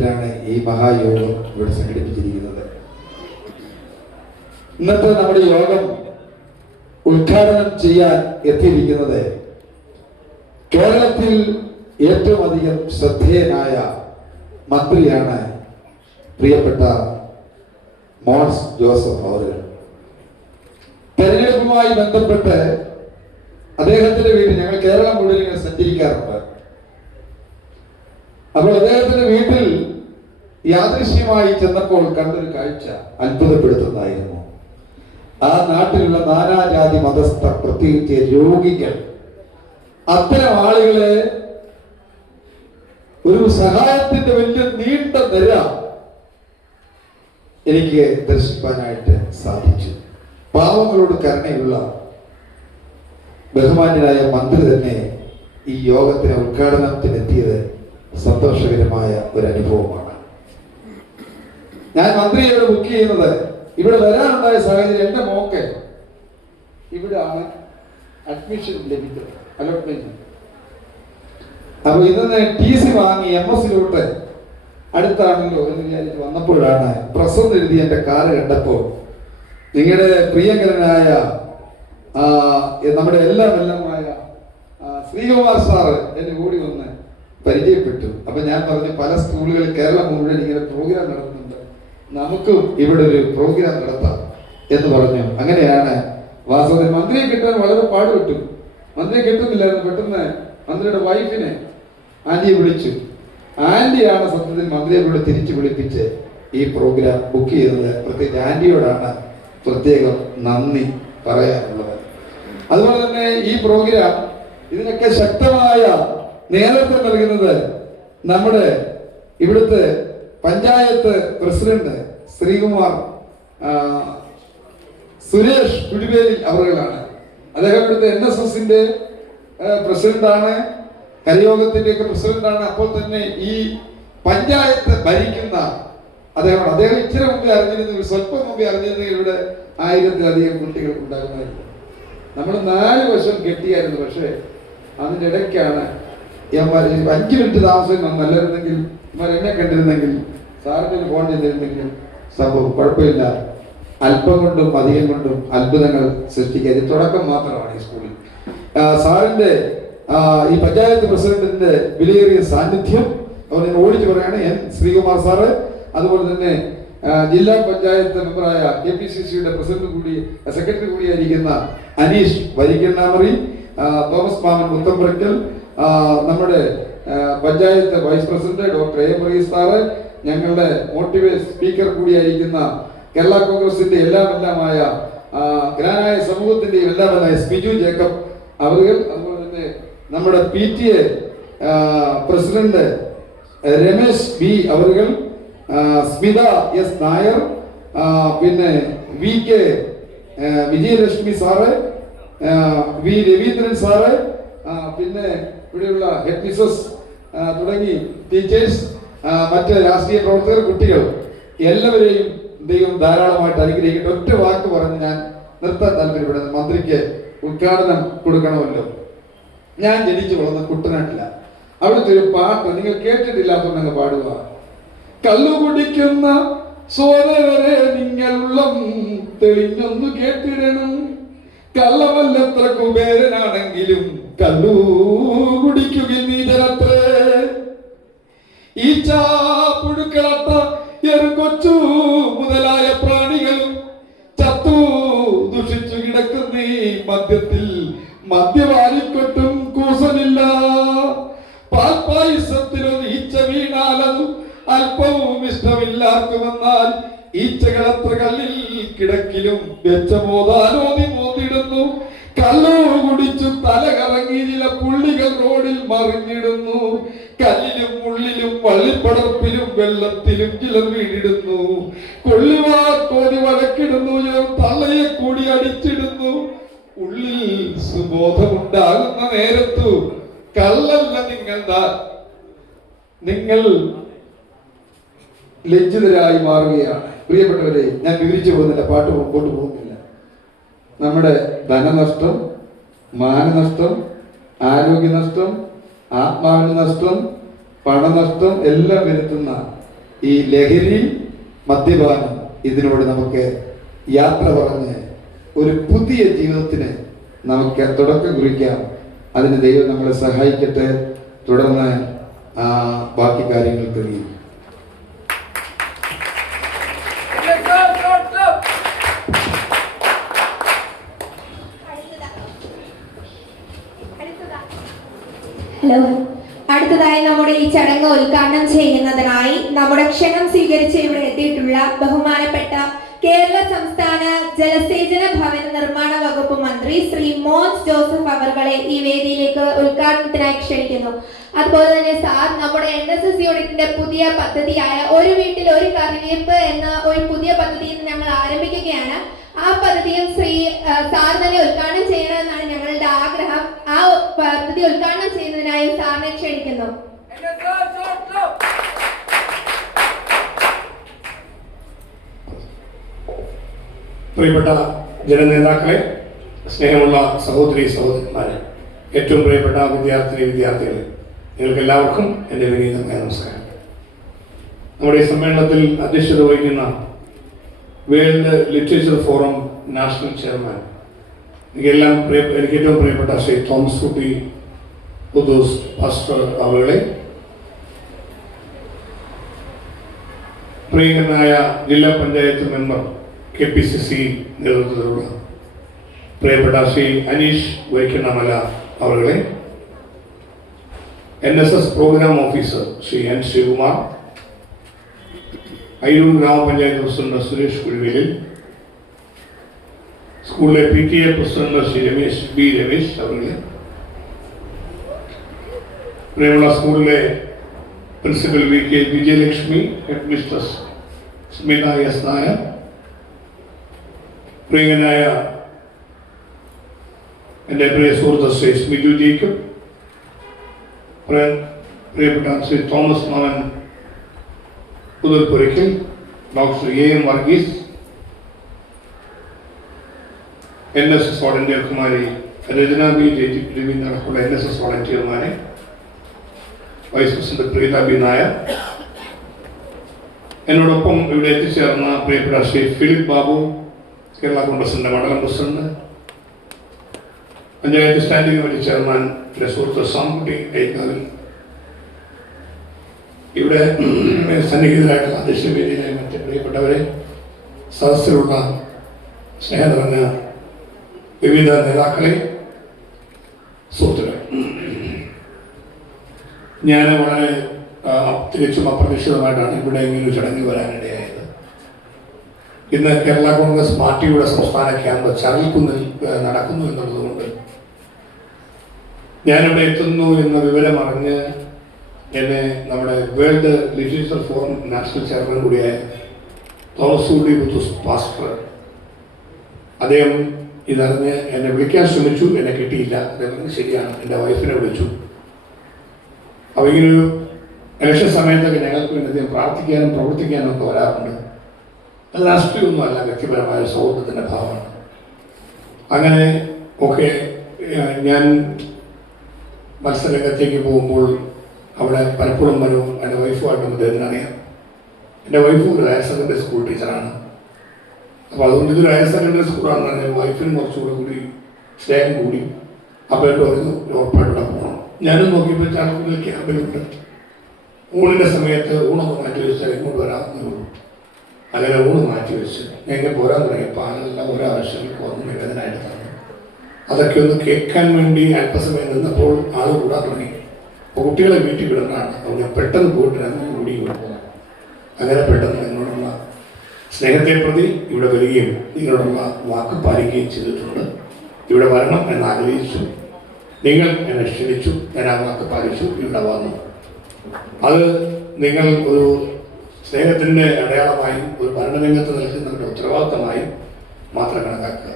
ാണ് ഈ മഹായോഗം ഇവിടെ സംഘടിപ്പിച്ചിരിക്കുന്നത്. ഇന്നത്തെ നമ്മുടെ യോഗം ഉദ്ഘാടനം ചെയ്യാൻ എത്തിയിരിക്കുന്നത് കേരളത്തിൽ ഏറ്റവും അധികം ശ്രദ്ധേയനായ മന്ത്രിയാണ് പ്രിയപ്പെട്ട മോൻസ് ജോസഫ് അവர்கள். തെരഞ്ഞെടുപ്പുമായി ബന്ധപ്പെട്ട് അദ്ദേഹത്തിന്റെ വീട്ടിൽ ഞങ്ങൾ കേരളം മുഴുവൻ ഇങ്ങനെ സഞ്ചരിക്കാറുണ്ട്. അപ്പോൾ അദ്ദേഹത്തിന്റെ വീട്ടിൽ യാദൃശ്യമായി ചെന്നപ്പോൾ കണ്ടൊരു കാഴ്ച അത്ഭുതപ്പെടുത്തുന്നതായിരുന്നു. ആ നാട്ടിലുള്ള നാനാജാതി മതസ്ഥർ, പ്രത്യേകിച്ച് രോഗികൾ, അത്തരം ആളുകളെ ഒരു സഹായത്തിന്റെ വലിയ നീണ്ട നിര എനിക്ക് ദർശിക്കാനായിട്ട് സാധിച്ചു. പാവങ്ങളോട് കരുണയുള്ള ബഹുമാന്യനായ മന്ത്രി തന്നെ ഈ യോഗത്തിന് ഉദ്ഘാടനത്തിനെത്തിയത് സന്തോഷകരമായ ഒരു അനുഭവമാണ്. ഞാൻ മന്ത്രിയോട് ബുക്ക് ചെയ്യുന്നത് ഇവിടെ വരാനുണ്ടായ സാഹചര്യം, എൻ്റെ മോക്ക് ഇവിടെയാണ് അഡ്മിഷൻ ലഭിച്ചത്, അലോട്ട്മെന്റ്. അപ്പൊ ഇന്ന് TC വാങ്ങി MS അടുത്താണല്ലോ എന്ന് വിചാരിച്ച് വന്നപ്പോഴാണ് പ്രസന്റ് എഴുതി എൻ്റെ കാറ് കണ്ടപ്പോൾ നിങ്ങളുടെ പ്രിയങ്കരനായ നമ്മുടെ എല്ലാമായ ശ്രീകുമാർ സാറ് എന്നെ കൂടി വന്ന് പരിചയപ്പെട്ടു. അപ്പൊ ഞാൻ പറഞ്ഞു, പല സ്കൂളുകളിൽ കേരളം മുഴുവൻ ഇങ്ങനെ പ്രോഗ്രാം നടത്തുന്നുണ്ട്, നമുക്കും ഇവിടെ ഒരു പ്രോഗ്രാം നടത്താം എന്ന് പറഞ്ഞു. അങ്ങനെയാണ് വാസ്തവത്തിൽ മന്ത്രിയെ കിട്ടാൻ വളരെ പാടുപെട്ടു. മന്ത്രിയെ കിട്ടുന്നില്ലായിരുന്നു. പെട്ടെന്ന് മന്ത്രിയുടെ വൈഫിനെ ആന്റിയെ വിളിച്ചു. ആന്റിയാണ് സത്യത്തിൽ മന്ത്രിയെ തിരിച്ചു വിളിപ്പിച്ച് ഈ പ്രോഗ്രാം ബുക്ക് ചെയ്തത്. പ്രത്യേകിച്ച് ആന്റിയോടാണ് പ്രത്യേകം നന്ദി പറയാനുള്ളത്. അതുപോലെ തന്നെ ഈ പ്രോഗ്രാം ഇതിനൊക്കെ ശക്തമായ നേതൃത്വം നൽകുന്നത് നമ്മുടെ ഇവിടുത്തെ പഞ്ചായത്ത് പ്രസിഡന്റ് ശ്രീകുമാർ സുരേഷ് കുടിവേലി അവர்களാണ്. അദ്ദേഹം ഇവിടുത്തെ NSSന്റെ പ്രസിഡന്റാണ്, കരയോഗത്തിന്റെയൊക്കെ പ്രസിഡന്റാണ്. അപ്പോൾ തന്നെ ഈ പഞ്ചായത്ത് ഭരിക്കുന്ന അദ്ദേഹമാണ്. അദ്ദേഹം ഇച്ചിരി മുമ്പേ അറിഞ്ഞിരുന്നെങ്കിൽ, സ്വല്പം മുമ്പേ അറിഞ്ഞിരുന്നെങ്കിൽ ഇവിടെ 1000-ലധികം കുട്ടികൾ ഉണ്ടാകുമായിരുന്നു. നമ്മൾ 4 വർഷം കെട്ടിയായിരുന്നു. പക്ഷേ അതിൻ്റെ ഇടയ്ക്കാണ് 5 മിനിറ്റ് താമസം നല്ലതായിരുന്നെങ്കിൽ, എന്നെ കണ്ടിരുന്നെങ്കിൽ, സാറിന് ഫോൺ ചെയ്തിരുന്നെങ്കിലും സംഭവം കുഴപ്പമില്ല. അല്പം കൊണ്ടും അധികം കൊണ്ടും അത്ഭുതങ്ങൾ സൃഷ്ടിക്കുക. ഇത് തുടക്കം മാത്രമാണ് ഈ സ്കൂളിൽ. സാറിന്റെ ഈ പഞ്ചായത്ത് പ്രസിഡന്റിന്റെ വിലയേറിയ സാന്നിധ്യം അവർ ഓടിച്ചു പറയാണ്. ശ്രീകുമാർ സാറ്, അതുപോലെ തന്നെ ജില്ലാ പഞ്ചായത്ത് മെമ്പറായ KPCCയുടെ പ്രസിഡന്റ് സെക്രട്ടറി കൂടിയായിരിക്കുന്ന അനീഷ് വരിക്കണ്ണാമറി, തോമസ് മാമൻ മുത്തമ്പറക്കൽ, നമ്മുടെ panchayat vice president doctor A. Marees sir, ഞങ്ങളുടെ മോട്ടിവേറ്റ് സ്പീക്കർ കൂടിയായിരിക്കുന്ന കേരള കോൺഗ്രസിന്റെ എല്ലാമായ ഗ്രാനായ സമൂഹത്തിന്റെയും എല്ലാമായ സ്മിജു ജേക്കബ് അവர்கள், അതുപോലെ തന്നെ നമ്മുടെ PTA പ്രസിഡന്റ് രമേശ് B. അവர்கள், സ്മിത S. നായർ, പിന്നെ VK Vijayalakshmi sir, V. Raveendran sir, പിന്നെ ഇവിടെയുള്ള ഹെഡ് മിസ്സസ് തുടങ്ങി ടീച്ചേഴ്സ്, മറ്റ് രാഷ്ട്രീയ പ്രവർത്തകർ, കുട്ടികൾ എല്ലാവരെയും ദൈവം ധാരാളമായിട്ട് അനുഗ്രഹിക്കട്ടെ. ഒറ്റ വാക്ക് പറഞ്ഞ് ഞാൻ നിർത്താൻ താല്പര്യപ്പെടുന്നു. മന്ത്രിക്ക് ഉദ്ഘാടനം കൊടുക്കണമല്ലോ. ഞാൻ ജനിച്ചു വളർന്ന കുട്ടനാട്ടില്ല. അവിടുത്തെ ഒരു പാട്ട് നിങ്ങൾ കേട്ടിട്ടില്ലാത്തതുകൊണ്ട് പാടുക. കള്ളു കുടിക്കുന്ന സോദരരെ നിങ്ങൾ ഉള്ളം തെളിഞ്ഞൊന്നു കേട്ടിടണം. കള്ളമല്ലത്ര കുബേരനാണെങ്കിലും കള്ളു കുടിക്കുക നീ ജനത്രേ. ഈ ചാപ്പുഴുക്കളട്ട കൊച്ചു മുതലായ പ്രാണികളും ചത്തു ദുഷിച്ചു കിടക്കുന്ന ഈ മദ്യത്തിൽ മദ്യവാലിക്കൊട്ടും കൂസലില്ല. പാൽപ്പായസത്തിലൊന്ന് ഈച്ച വീണാലത് അല്പവും ഇഷ്ടമില്ലാക്കുമെന്നാൽ ഈച്ചകളത്ര കല്ലിൽ കിടക്കിലും വെച്ചമോതാലോതി മോതിടുന്നു. കള്ളു കുടിച്ചു തല കറങ്ങി ചില പുള്ളികൾ റോഡിൽ മറിഞ്ഞിടുന്നു. കല്ലിലും മുള്ളിലും വള്ളിപ്പടർപ്പിലും വെള്ളത്തിലും ചിലർ വീണിടുന്നു. കൊള്ളിവാക്കോതി വഴക്കിടുന്നു, ചിലർ തള്ളയെ കൂടി അടിച്ചിടുന്നു. ഉള്ളിൽ സുബോധമുണ്ടാകുന്ന നേരത്തു കള്ളല്ല നിങ്ങൾ ലജ്ജിതരായി മാറുകയാണ്. പ്രിയപ്പെട്ടവരെ, ഞാൻ വിവരിച്ചു പോകുന്നില്ല, പാട്ട് മുമ്പോട്ട് പോകുന്നില്ല. നമ്മുടെ ധനനഷ്ടം, മാനനഷ്ടം, ആരോഗ്യനഷ്ടം, ആത്മാവിന് നഷ്ടം, പണനഷ്ടം എല്ലാം വരുത്തുന്ന ഈ ലഹരി, മദ്യപാനം ഇതിനോട് നമുക്ക് യാത്ര പറഞ്ഞ് ഒരു പുതിയ ജീവിതത്തിന് നമുക്ക് തുടക്കം കുറിക്കാം. അതിന് ദൈവം നമ്മളെ സഹായിക്കട്ടെ. തുടർന്ന് ബാക്കി കാര്യങ്ങൾ കഴിയും. ഹലോ, അടുത്തതായി നമ്മുടെ ഈ ചടങ്ങ് ഉദ്ഘാടനം ചെയ്യുന്നതിനായി നമ്മുടെ ക്ഷണം സ്വീകരിച്ച് ഇവിടെ എത്തിയിട്ടുള്ള ബഹുമാനപ്പെട്ട കേരള സംസ്ഥാന ജലസേചന ഭവന നിർമ്മാണ വകുപ്പ് മന്ത്രി ശ്രീ മോൻസ് ജോസഫ് അവർകളെ ഈ വേദിയിലേക്ക് ഉദ്ഘാടനത്തിനായി ക്ഷണിക്കുന്നു. അതുപോലെ തന്നെ സാർ, നമ്മുടെ NSS യൂണിറ്റിന്റെ പുതിയ പദ്ധതിയായ ഒരു വീട്ടിൽ ഒരു കറിവേപ്പ് എന്ന ഒരു പുതിയ പദ്ധതി ഞങ്ങൾ ആരംഭിക്കുകയാണ്. ആ പദ്ധതിയും സാർ തന്നെ ഉദ്ഘാടനം ചെയ്യണമെന്നാണ് ഞങ്ങളുടെ ആഗ്രഹം. ആ പദ്ധതി ഉദ്ഘാടനം ചെയ്യുന്നതിനായി സാറിനെ ക്ഷണിക്കുന്നു. പ്രിയപ്പെട്ട ജനനേതാക്കളെ, സ്നേഹമുള്ള സഹോദരി സഹോദരന്മാരെ, ഏറ്റവും പ്രിയപ്പെട്ട വിദ്യാർത്ഥികളെ, നിങ്ങൾക്ക് എല്ലാവർക്കും എൻ്റെ വിനീതമായ നമസ്കാരം. നമ്മുടെ ഈ സമ്മേളനത്തിൽ അധ്യക്ഷത വഹിക്കുന്ന world literature forum national chairman, എനിക്ക് ഏറ്റവും പ്രിയപ്പെട്ട ശ്രീ തോമസ് കുട്ടി പുതൂസ് പാസ്റ്റർ അവരുടെ, പ്രിയങ്കരനായ ജില്ലാ പഞ്ചായത്ത് മെമ്പർ KPCC നേതൃത്വത്തിലുള്ള പ്രിയപ്പെട്ട ശ്രീ അനീഷ് വൈക്കണ്ണമല അവരുടെ, NSS programme officer Shri N Sreekumar, Ayyur ഗ്രാമപഞ്ചായത്ത് പ്രസിഡന്റ് സുരേഷ് കുഴുവേലിൽ, സ്കൂളിലെ PTA പ്രസിഡന്റ് ശ്രീ രമേശ് അവരുടെ, പ്രിയമുള്ള സ്കൂളിലെ principal VK Vijayalakshmi, headmistress Smitha S Nair, പ്രിയങ്കനായ എൻ്റെ പ്രിയ സുഹൃത്ത് ശ്രീ സ്മിജു ജേക്കബ്, പ്രിയപ്പെട്ട Shri Thomas Mammen Puthulppurackal, doctor AM Varghese, NSS വോളണ്ടിയർമാരെ, രചന B രവീന്ദ്രനുള്ള NSS വോളണ്ടിയർമാരെ, vice president Preetha B Nair, എന്നോടൊപ്പം ഇവിടെ എത്തിച്ചേർന്ന പ്രിയപ്പെട്ട ശ്രീ ഫിലിപ്പ് ബാബു, കേരള കോൺഗ്രസിന്റെ മണ്ഡലം president, panchayat standing committee chairman എൻ്റെ സുഹൃത്ത് സാംകുട്ടി ഐക്കാവിൽ, ഇവിടെ സന്നിഹിതരായിട്ടുള്ള അധ്യക്ഷവേദിയിലെ മറ്റ് പ്രിയപ്പെട്ടവരെ, സദസ്സിലുള്ള സ്നേഹം നിറഞ്ഞ വിവിധ നേതാക്കളെ, സുഹൃത്തുക്കളെ, ഞാൻ വളരെ തികച്ചും അപ്രതീക്ഷിതമായിട്ടാണ് ഇവിടെ ഇങ്ങനൊരു ചടങ്ങിൽ വരാനിടയായത്. ഇന്ന് കേരള കോൺഗ്രസ് പാർട്ടിയുടെ സംസ്ഥാന ക്യാമ്പ് ചരൽക്കുന്നിൽ നടക്കുന്നു എന്നുള്ളതുകൊണ്ട് ഞാനിവിടെ എത്തുന്നു എന്ന വിവരം അറിഞ്ഞ് എന്നെ നമ്മുടെ world literature forum national chairman കൂടിയായ തോമസ് കുട്ടി പുതൂസ് പാസ്റ്റർ, അദ്ദേഹം ഇതറിഞ്ഞ് എന്നെ വിളിക്കാൻ ശ്രമിച്ചു. എന്നെ കിട്ടിയില്ല. അദ്ദേഹം ശരിയാണ്, എൻ്റെ വൈഫിനെ വിളിച്ചു. അപ്പോൾ ഇങ്ങനൊരു ഇലക്ഷൻ സമയത്തൊക്കെ ഞങ്ങൾക്ക് വേണ്ടി അദ്ദേഹം പ്രാർത്ഥിക്കാനും പ്രവർത്തിക്കാനും ഒക്കെ വരാറുണ്ട്. അത് രാഷ്ട്രീയമൊന്നുമല്ല, വ്യക്തിപരമായ സൗഹൃദത്തിൻ്റെ ഭാവമാണ്. അങ്ങനെ ഒക്കെ ഞാൻ മത്സരരംഗത്തേക്ക് പോകുമ്പോൾ അവിടെ പലപ്പോഴും വരും. എൻ്റെ വൈഫുമായിട്ടും അദ്ദേഹത്തിന് അറിയാം. എൻ്റെ വൈഫ് ഒരു ഹയർ സെക്കൻഡറി സ്കൂൾ ടീച്ചറാണ്. അപ്പോൾ അതുകൊണ്ട് ഇതൊരു ഹയർ സെക്കൻഡറി സ്കൂളാണെന്ന് പറഞ്ഞാൽ വൈഫിന് കുറച്ചുകൂടി സ്നേഹം കൂടി. അപ്പോൾ എൻ്റെ പറഞ്ഞു ഉറപ്പായിട്ട് പോകണം. ഞാനും നോക്കിയപ്പോൾ ചാലക്കുടിയിൽ ക്യാമ്പിലുണ്ട്. ഊണിൻ്റെ സമയത്ത് ഊണൊന്ന് മാറ്റി വെച്ചാൽ ഇങ്ങോട്ട് വരാമെന്നേ ഉള്ളൂ. അങ്ങനെ ഊണ് മാറ്റി വെച്ച് എങ്ങനെ പോരാൻ തുടങ്ങിയപ്പോൾ ആളെല്ലാം ഓരോ ആവശ്യങ്ങൾക്ക് വന്ന് നിവേദനമായിട്ട് തന്നു. അതൊക്കെ ഒന്ന് കേൾക്കാൻ വേണ്ടി അല്പസമയം നിന്നപ്പോൾ ആൾ കൂടാൻ തുടങ്ങി. അപ്പോൾ കുട്ടികളെ വീട്ടിൽ വിടുന്നതാണ്. അവിടെ പെട്ടെന്ന് പോയിട്ട് കൂടി കൊടുക്കുക. അങ്ങനെ പെട്ടെന്ന് നിങ്ങളോടുള്ള സ്നേഹത്തെ പ്രതി ഇവിടെ വരികയും നിങ്ങളോടുള്ള വാക്ക് പാലിക്കുകയും ചെയ്തിട്ടുണ്ട്. ഇവിടെ വരണം എന്ന് ആഗ്രഹിച്ചു. നിങ്ങൾ എന്നെ ക്ഷണിച്ചു. ഞാൻ ആ വാക്ക് പാലിച്ചു. ഇവിടെ വന്നു. അത് നിങ്ങൾ ഒരു സ്നേഹത്തിൻ്റെ അടയാളമായും ഒരു ഭരണരംഗത്ത് നിൽക്കുന്നവരുടെ ഉത്തരവാദിത്തമായും മാത്രം കണക്കാക്കുക.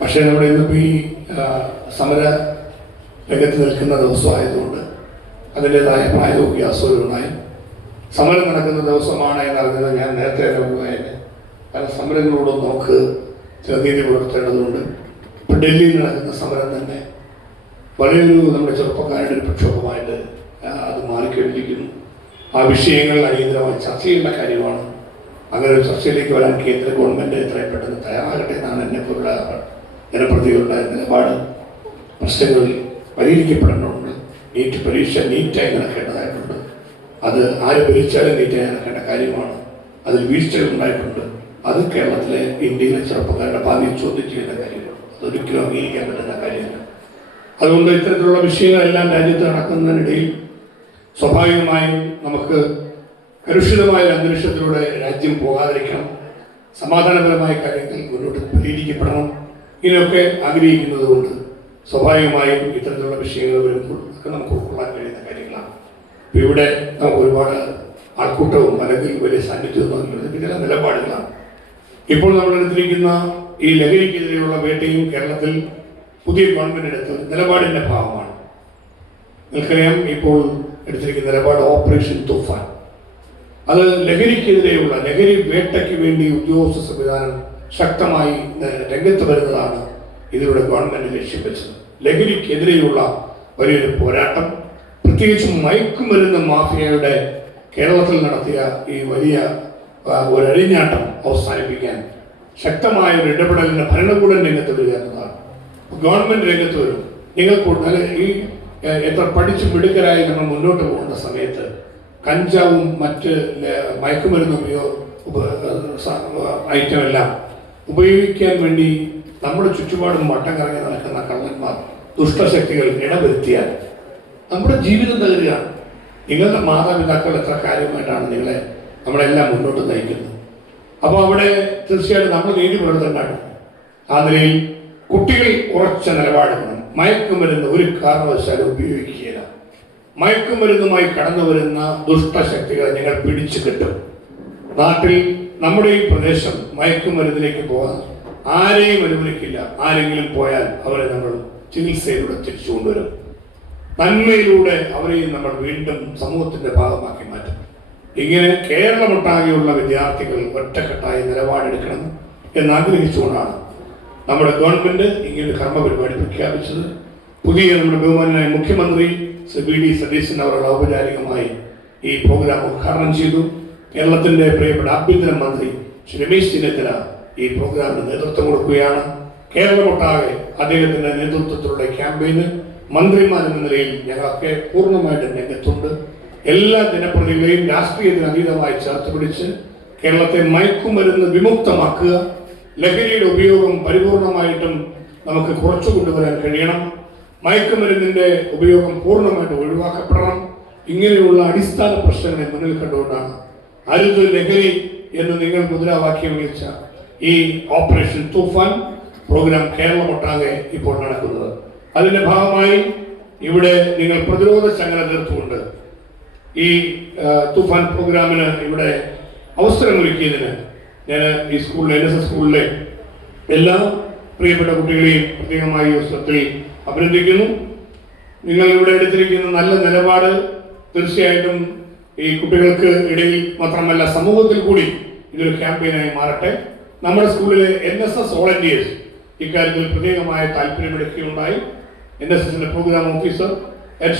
പക്ഷേ നമ്മുടെ ഇന്നിപ്പോൾ ഈ സമര രംഗത്ത് നിൽക്കുന്ന ദിവസമായതുകൊണ്ട് അതിൻ്റെതായ പ്രായോഗിക അസൗകര്യമായി സമരം നടക്കുന്ന ദിവസമാണ് എന്നറിഞ്ഞത് ഞാൻ നേരത്തെ അറിവുമായത്. പല സമരങ്ങളോടും നമുക്ക് ചില നീതി പുലർത്തേണ്ടതുണ്ട്. ഇപ്പോൾ ഡൽഹിയിൽ നടക്കുന്ന സമരം തന്നെ വലിയൊരു നമ്മുടെ ചെറുപ്പക്കാരുടെ ഒരു പ്രക്ഷോഭമായിട്ട് അത് മാറിക്കഴിഞ്ഞിരിക്കുന്നു. ആ വിഷയങ്ങൾ അടിയന്തരമായി ചർച്ച ചെയ്യേണ്ട കാര്യമാണ്. അങ്ങനെ ഒരു ചർച്ചയിലേക്ക് വരാൻ കേന്ദ്ര ഗവൺമെൻറ് എത്രയും പെട്ടെന്ന് തയ്യാറാകട്ടെ എന്നാണ് എന്നെപ്പോലുള്ള ജനപ്രതിനിധികളുടെ നിലപാട്. പ്രശ്നങ്ങൾ പരിഹരിക്കപ്പെടേണ്ടതുണ്ട്. നീറ്റ് പരീക്ഷ നീറ്റായി നടക്കേണ്ടതായിട്ടുണ്ട്. അത് ആര് ഭരിച്ചാലും നീറ്റായി നടക്കേണ്ട കാര്യമാണ്. അതിൽ വീഴ്ചകൾ ഉണ്ടായിട്ടുണ്ട്. അത് കേരളത്തിലെ ഇന്ത്യയിലെ ചെറുപ്പക്കാരുടെ ഭാവിയെ ചോദ്യം ചെയ്യുന്ന കാര്യമാണ്. അതൊരിക്കലും അംഗീകരിക്കാൻ പറ്റുന്ന കാര്യമല്ല. അതുകൊണ്ട് ഇത്തരത്തിലുള്ള വിഷയങ്ങളെല്ലാം രാജ്യത്ത് നടക്കുന്നതിനിടയിൽ സ്വാഭാവികമായും നമുക്ക് കലുഷിതമായ അന്തരീക്ഷത്തിലൂടെ രാജ്യം പോകാതിരിക്കണം. സമാധാനപരമായ കാര്യങ്ങൾ മുന്നോട്ട് പരിഹരിക്കപ്പെടണം. ഇതിനൊക്കെ ആഗ്രഹിക്കുന്നത് കൊണ്ട് സ്വാഭാവികമായും ഇത്തരത്തിലുള്ള വിഷയങ്ങൾ വരുമ്പോൾ ഒക്കെ നമുക്ക് ഉൾക്കൊള്ളാൻ കഴിയുന്ന കാര്യങ്ങളാണ്. ഇപ്പോൾ ഇവിടെ നമുക്ക് ഒരുപാട് ആൾക്കൂട്ടവും അല്ലെങ്കിൽ വലിയ സാന്നിധ്യവും ചില നിലപാടുകളാണ്. ഇപ്പോൾ നമ്മൾ എടുത്തിരിക്കുന്ന ഈ ലഹരിക്കെതിരെയുള്ള വേട്ടയും കേരളത്തിൽ പുതിയ ഗവൺമെൻറ് എടുത്ത നിലപാടിൻ്റെ ഭാഗമാണ്. നിങ്ങൾക്കറിയാം, ഇപ്പോൾ എടുത്തിരിക്കുന്ന നിലപാട് ഓപ്പറേഷൻ തുഫാൻ. അത് ലഹരിക്കെതിരെയുള്ള ലഹരി വേട്ടയ്ക്ക് വേണ്ടി ഉദ്യോഗസ്ഥ സംവിധാനം ശക്തമായി രംഗത്ത് വരുന്നതാണ് ഇതിലൂടെ ഗവൺമെൻറ് ലക്ഷ്യം വെച്ചത്. ലഹരിക്കെതിരെയുള്ള വലിയൊരു പോരാട്ടം, പ്രത്യേകിച്ചും മയക്കുമരുന്ന് മാഫിയയുടെ കേരളത്തിൽ നടത്തിയ ഈ വലിയ ഒരു അഴിഞ്ഞാട്ടം അവസാനിപ്പിക്കാൻ ശക്തമായ ഒരു ഇടപെടലിന് ഭരണകൂടം രംഗത്ത് വരിക എന്നതാണ്. ഗവൺമെൻറ് രംഗത്ത് വരും. നിങ്ങൾക്ക് ഈ എത്ര പഠിച്ചു മിടുക്കരായി നമ്മൾ മുന്നോട്ട് പോകുന്ന സമയത്ത് കഞ്ചാവും മറ്റ് മയക്കുമരുന്നും ഐറ്റമെല്ലാം ഉപയോഗിക്കാൻ വേണ്ടി നമ്മുടെ ചുറ്റുപാടും വട്ടം കറങ്ങി നടക്കുന്ന കള്ളന്മാർ, ദുഷ്ടശക്തികൾ ഇടവരുത്തിയാൽ നമ്മുടെ ജീവിതം തകരുകയാണ്. നിങ്ങളുടെ മാതാപിതാക്കൾ എത്ര കാര്യമായിട്ടാണ് നമ്മളെല്ലാം മുന്നോട്ട് നയിക്കുന്നത്. അപ്പോൾ അവിടെ തീർച്ചയായിട്ടും നമ്മൾ നീതി പുലർത്തേണ്ടതാണ്. ആ നിലയിൽ കുട്ടികൾ ഉറച്ച നിലപാടുകളും മയക്കുമരുന്ന് ഒരു കാരണവശാലും ഉപയോഗിക്കുകയില്ല. മയക്കുമരുന്നുമായി കടന്നു വരുന്ന ദുഷ്ടശക്തികളെ നിങ്ങൾ പിടിച്ചു കെട്ടും. നാട്ടിൽ നമ്മുടെ ഈ പ്രദേശം മയക്കുമരുന്നിലേക്ക് പോകാൻ ആരെയും അനുവദിക്കില്ല. ആരെങ്കിലും പോയാൽ അവരെ നമ്മൾ ചികിത്സയിലൂടെ തിരിച്ചു കൊണ്ടുവരും. നന്മയിലൂടെ അവരെയും നമ്മൾ വീണ്ടും സമൂഹത്തിന്റെ ഭാഗമാക്കി മാറ്റും. ഇങ്ങനെ കേരളമൊട്ടാകെയുള്ള വിദ്യാർത്ഥികൾ ഒറ്റക്കെട്ടായി നിലപാടെടുക്കണം എന്നാഗ്രഹിച്ചുകൊണ്ടാണ് നമ്മുടെ ഗവൺമെന്റ് ഇങ്ങനെ കർമ്മപരിപാടി പ്രഖ്യാപിച്ചത്. പുതിയ നമ്മുടെ ബഹുമാനായ മുഖ്യമന്ത്രി ശ്രീ വി ഡി സതീശൻ അവർ ഔപചാരികമായി ഈ പ്രോഗ്രാം ഉദ്ഘാടനം ചെയ്തു. കേരളത്തിന്റെ പ്രിയപ്പെട്ട ആഭ്യന്തര മന്ത്രി ശ്രീ രമേശ് ചെന്നിത്തല ഈ പ്രോഗ്രാമിന് നേതൃത്വം കൊടുക്കുകയാണ്. കേരളമൊട്ടാകെ അദ്ദേഹത്തിന്റെ നേതൃത്വത്തിലുള്ള ക്യാമ്പയിന് മന്ത്രിമാരെന്ന നിലയിൽ ഞങ്ങളൊക്കെ പൂർണ്ണമായിട്ടും രംഗത്തുണ്ട്. എല്ലാ ജനപ്രതിനിധികളെയും രാഷ്ട്രീയത്തിന് അതീതമായി ചേർത്ത് പിടിച്ച് കേരളത്തെ മയക്കുമരുന്ന് വിമുക്തമാക്കുക, ലഹരിയുടെ ഉപയോഗം പരിപൂർണമായിട്ടും നമുക്ക് കുറച്ചു കൊണ്ടുവരാൻ കഴിയണം, മയക്കുമരുന്നിന്റെ ഉപയോഗം പൂർണ്ണമായിട്ട് ഒഴിവാക്കപ്പെടണം. ഇങ്ങനെയുള്ള അടിസ്ഥാന പ്രശ്നങ്ങളെ മുന്നിൽ കണ്ടുകൊണ്ടാണ് അരുത് ലഹരി എന്ന് നിങ്ങൾ മുദ്രാവാക്യം വിളിച്ച ഈ ഓപ്പറേഷൻ തൂഫാൻ പ്രോഗ്രാം കേരളമൊട്ടാകെ ഇപ്പോൾ നടക്കുന്നത്. അതിന്റെ ഭാഗമായി ഇവിടെ നിങ്ങൾ പ്രതിരോധ ചങ്ങല തീർത്തുകൊണ്ട് ഈ തൂഫാൻ പ്രോഗ്രാമിന് ഇവിടെ അവസരമൊരുക്കിയതിന് ഞാൻ ഈ സ്കൂളിലെ NSS സ്കൂളിലെ എല്ലാ പ്രിയപ്പെട്ട കുട്ടികളെയും പ്രത്യേകമായി അവസരത്തിൽ അഭിനന്ദിക്കുന്നു. നിങ്ങൾ ഇവിടെ എടുത്തിരിക്കുന്ന നല്ല നിലപാട് തീർച്ചയായിട്ടും ഈ കുട്ടികൾക്ക് ഇടയിൽ മാത്രമല്ല സമൂഹത്തിൽ കൂടി ഇതൊരു ക്യാമ്പയിനായി മാറട്ടെ. നമ്മുടെ സ്കൂളിലെ NSS വോളണ്ടിയേഴ്സ് ഇക്കാര്യത്തിൽ പ്രത്യേകമായ താല്പര്യമെടുക്കുകയുണ്ടായി. NSSന്റെ പ്രോഗ്രാം ഓഫീസർ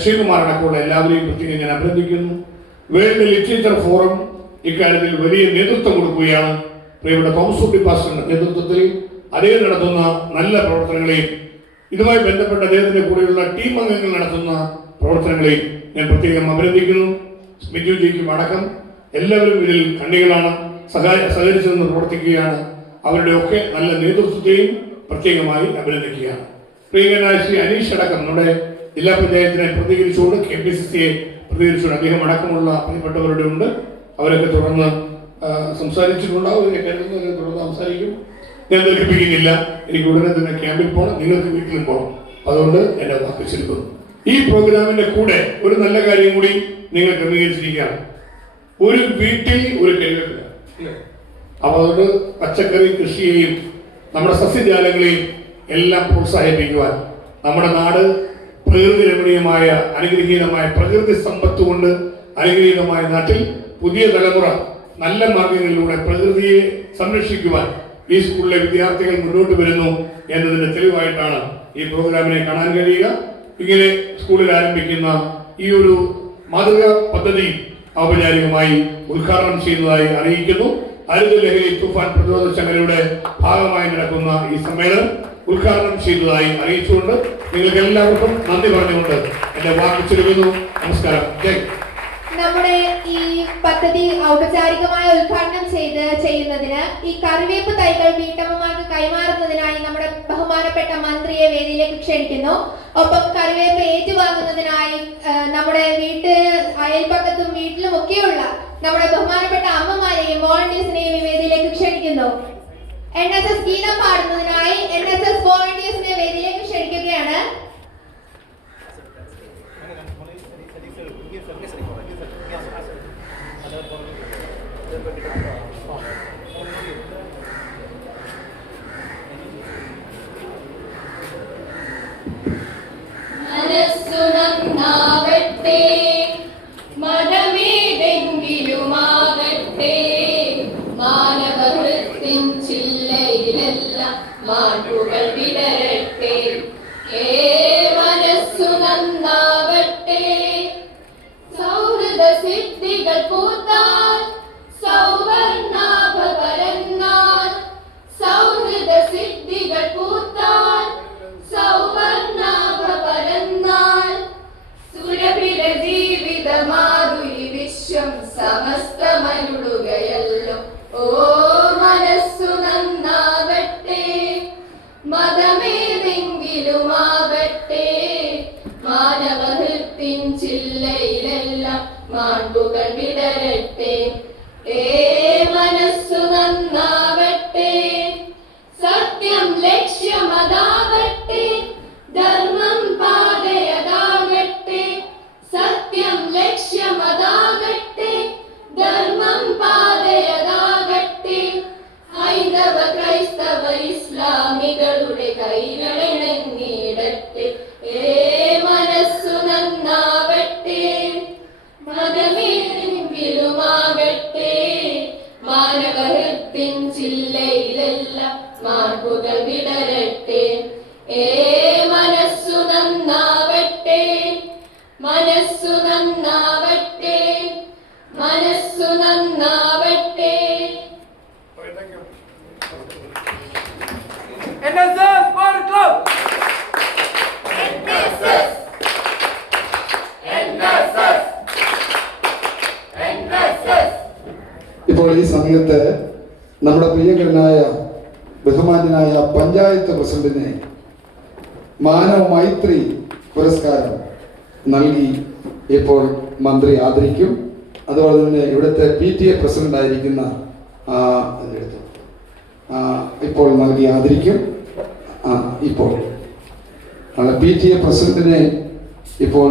ശ്രീകുമാർ അടക്കമുള്ള എല്ലാവരെയും പ്രത്യേകം ഞാൻ അഭിനന്ദിക്കുന്നു. വേൾഡ് ലിറ്ററേച്ചർ ഫോറം ഇക്കാര്യത്തിൽ വലിയ നേതൃത്വം കൊടുക്കുകയാണ്. പ്രിയപ്പെട്ട തോമസ് കുട്ടി പാസ്റ്ററിന്റെ നേതൃത്വത്തിൽ അദ്ദേഹം നടത്തുന്ന നല്ല പ്രവർത്തനങ്ങളെയും ഇതുമായി ബന്ധപ്പെട്ട അദ്ദേഹത്തിന്റെ കൂടെയുള്ള ടീം അംഗങ്ങൾ നടത്തുന്ന പ്രവർത്തനങ്ങളെയും ഞാൻ പ്രത്യേകം അഭിനന്ദിക്കുന്നു. സ്മിജു ജിക്കും അടക്കം എല്ലാവരും ഇതിൽ കണ്ണികളാണ്, സഹകരിച്ചെന്ന് പ്രവർത്തിക്കുകയാണ്. അവരുടെ ഒക്കെ നല്ല നേതൃത്വത്തെയും പ്രത്യേകമായി അഭിനന്ദിക്കുകയാണ്. പ്രിയങ്കനായ ശ്രീ അനീഷ് അടക്കം നമ്മുടെ ജില്ലാ പഞ്ചായത്തിനെ പ്രതികരിച്ചുകൊണ്ട് KPCCയെ പ്രതികരിച്ചുകൊണ്ട് അദ്ദേഹം അടക്കമുള്ള പ്രിയപ്പെട്ടവരുടെ ഉണ്ട്. അവരൊക്കെ തുടർന്ന് സംസാരിച്ചിട്ടുണ്ടാവും. തുടർന്ന് സംസാരിക്കും. ഞാൻ ദീർഘിപ്പിക്കുന്നില്ല. എനിക്ക് ഉടനെ തന്നെ ക്യാമ്പിൽ പോകണം, നിങ്ങൾക്ക് വീട്ടിലും പോകണം. അതുകൊണ്ട് എന്നെ വാക്ക് ചെലുത്തുന്നു. ഈ പ്രോഗ്രാമിന്റെ കൂടെ ഒരു നല്ല കാര്യം കൂടി നിങ്ങൾ ക്രമീകരിച്ചിരിക്കുകയാണ്. ഒരു വീട്ടിൽ ഒരു കൈവെക്കുക. അപ്പോൾ അതുകൊണ്ട് പച്ചക്കറി കൃഷിയെയും നമ്മുടെ സസ്യജാലങ്ങളെയും എല്ലാം പ്രോത്സാഹിപ്പിക്കുവാൻ നമ്മുടെ നാട് പ്രകൃതി രമണീയമായ അനുഗ്രഹീതമായ പ്രകൃതി സമ്പത്ത് കൊണ്ട് അനുഗ്രഹീതമായ നാട്ടിൽ പുതിയ തലമുറ നല്ല മാർഗങ്ങളിലൂടെ പ്രകൃതിയെ സംരക്ഷിക്കുവാൻ ഈ സ്കൂളിലെ വിദ്യാർത്ഥികൾ മുന്നോട്ട് വരുന്നു എന്നതിന്റെ തെളിവായിട്ടാണ് ഈ പ്രോഗ്രാമിനെ കാണാൻ കഴിയുക. ഇങ്ങനെ സ്കൂളിൽ ആരംഭിക്കുന്ന ഈ ഒരു മാതൃകാ പദ്ധതി ഔപചാരികമായി ഉദ്ഘാടനം ചെയ്യുന്നതായി അറിയിക്കുന്നു. ഹരിത ലഹരി തൂഫാൻ പ്രതിരോധ ശൃംഖലയുടെ ഭാഗമായി നടക്കുന്ന ഈ സമ്മേളനം ഉദ്ഘാടനം ചെയ്തതായി അറിയിച്ചുകൊണ്ട് നിങ്ങൾക്ക് എല്ലാവർക്കും നന്ദി പറഞ്ഞുകൊണ്ട് എന്റെ വാക്ക് ചുരുങ്ങുന്നു. നമസ്കാരം. ജയ്. നമ്മുടെ ഈ പദ്ധതി ഔപചാരികമായി ഉദ്ഘാടനം ചെയ്യുന്നതിന് ഈ കറിവേപ്പ് തൈകൾ വീട്ടമ്മമാർക്ക് കൈമാറുന്നതിനായി നമ്മുടെ ബഹുമാനപ്പെട്ട മന്ത്രിയെ വേദിയിലേക്ക് ക്ഷണിക്കുന്നു. ഒപ്പം കറിവേപ്പ് ഏറ്റുവാങ്ങുന്നതിനായി നമ്മുടെ അയൽപക്കത്തും വീട്ടിലും ഒക്കെയുള്ള നമ്മുടെ ബഹുമാനപ്പെട്ട അമ്മമാരെയും വോളണ്ടിയേഴ്സിനെയും ഈ വേദിയിലേക്ക് ക്ഷണിക്കുന്നു. NSS ഗീതം പാടുന്നതിനായി NSS വോളണ്ടിയേഴ്സിനെ വേദിയിലേക്ക് ക്ഷണിക്കുകയാണ്. മനസ്സുനന്നാവട്ടെ, മതമേതെങ്കിലുമാകട്ടെ, മാനവവൃത്തിൻ ചില്ലയിലെല്ലാം മാറ്റുകൾ വിടരട്ടെ. മനസ്സുനന്നാവട്ടെ, സൗഹൃദ സിദ്ധികൾ പൂത്താൽ സൗവർണാഭ പരന്നാൽ, സൗഹൃദ സിദ്ധികൾ പൂത്താൽ സൗവർണാഭ പരന്നാൽ, സുരഭില ജീവിത മാധുരി വിശ്വം സമസ്തമരുളുകയല്ലോ. ഓ മനസ്സു നന്നാവട്ടെ, മതമേതെങ്കിലുമാവട്ടെ, മാനവഹൃത്തിൻ ചില്ലയിലെല്ലാം മാൺപുകൾ വിടരട്ടെ. മനസ്സു നന്നാവട്ടെ, സത്യം ലക്ഷ്യമതാവട്ടെ, ധർമ്മം പാതയതാകട്ടെ, സത്യം ലക്ഷ്യമതാകട്ടെ, ധർമ്മം പാതയതാകട്ടെ. ഹൈന്ദവ ക്രൈസ്തവ ഇസ്ലാമികളുടെ കൈകളിണങ്ങിയിടട്ടെ. മനസ്സു നന്നാവട്ടെ, മതമേതെങ്കിലുമാകട്ടെ, മാനവഹൃത്തിൻ ചില്ലയിലെല്ലാം മാർഗുകൾ വിടരട്ടെ. മനസ്സു നന്നാവട്ടെ, മനസ്സു നന്നാവട്ടെ, മനസ്സു നന്നാവട്ടെ. NSS Fire Club! NSS! NSS! NSS! ഇപ്പോൾ ഈ സമയത്ത് നമ്മുടെ പ്രിയങ്കരനായ ബഹുമാന്യനായ പഞ്ചായത്ത് പ്രസിഡന്റിനെ മാനവ മൈത്രി പുരസ്കാരം നൽകി ഇപ്പോൾ മന്ത്രി ആദരിക്കും. അതുപോലെ തന്നെ ഇവിടുത്തെ PTA പ്രസിഡന്റ് ആയിരിക്കുന്ന ഇപ്പോൾ നൽകി ആദരിക്കും. ഇപ്പോൾ PTA പ്രസിഡന്റിനെ ഇപ്പോൾ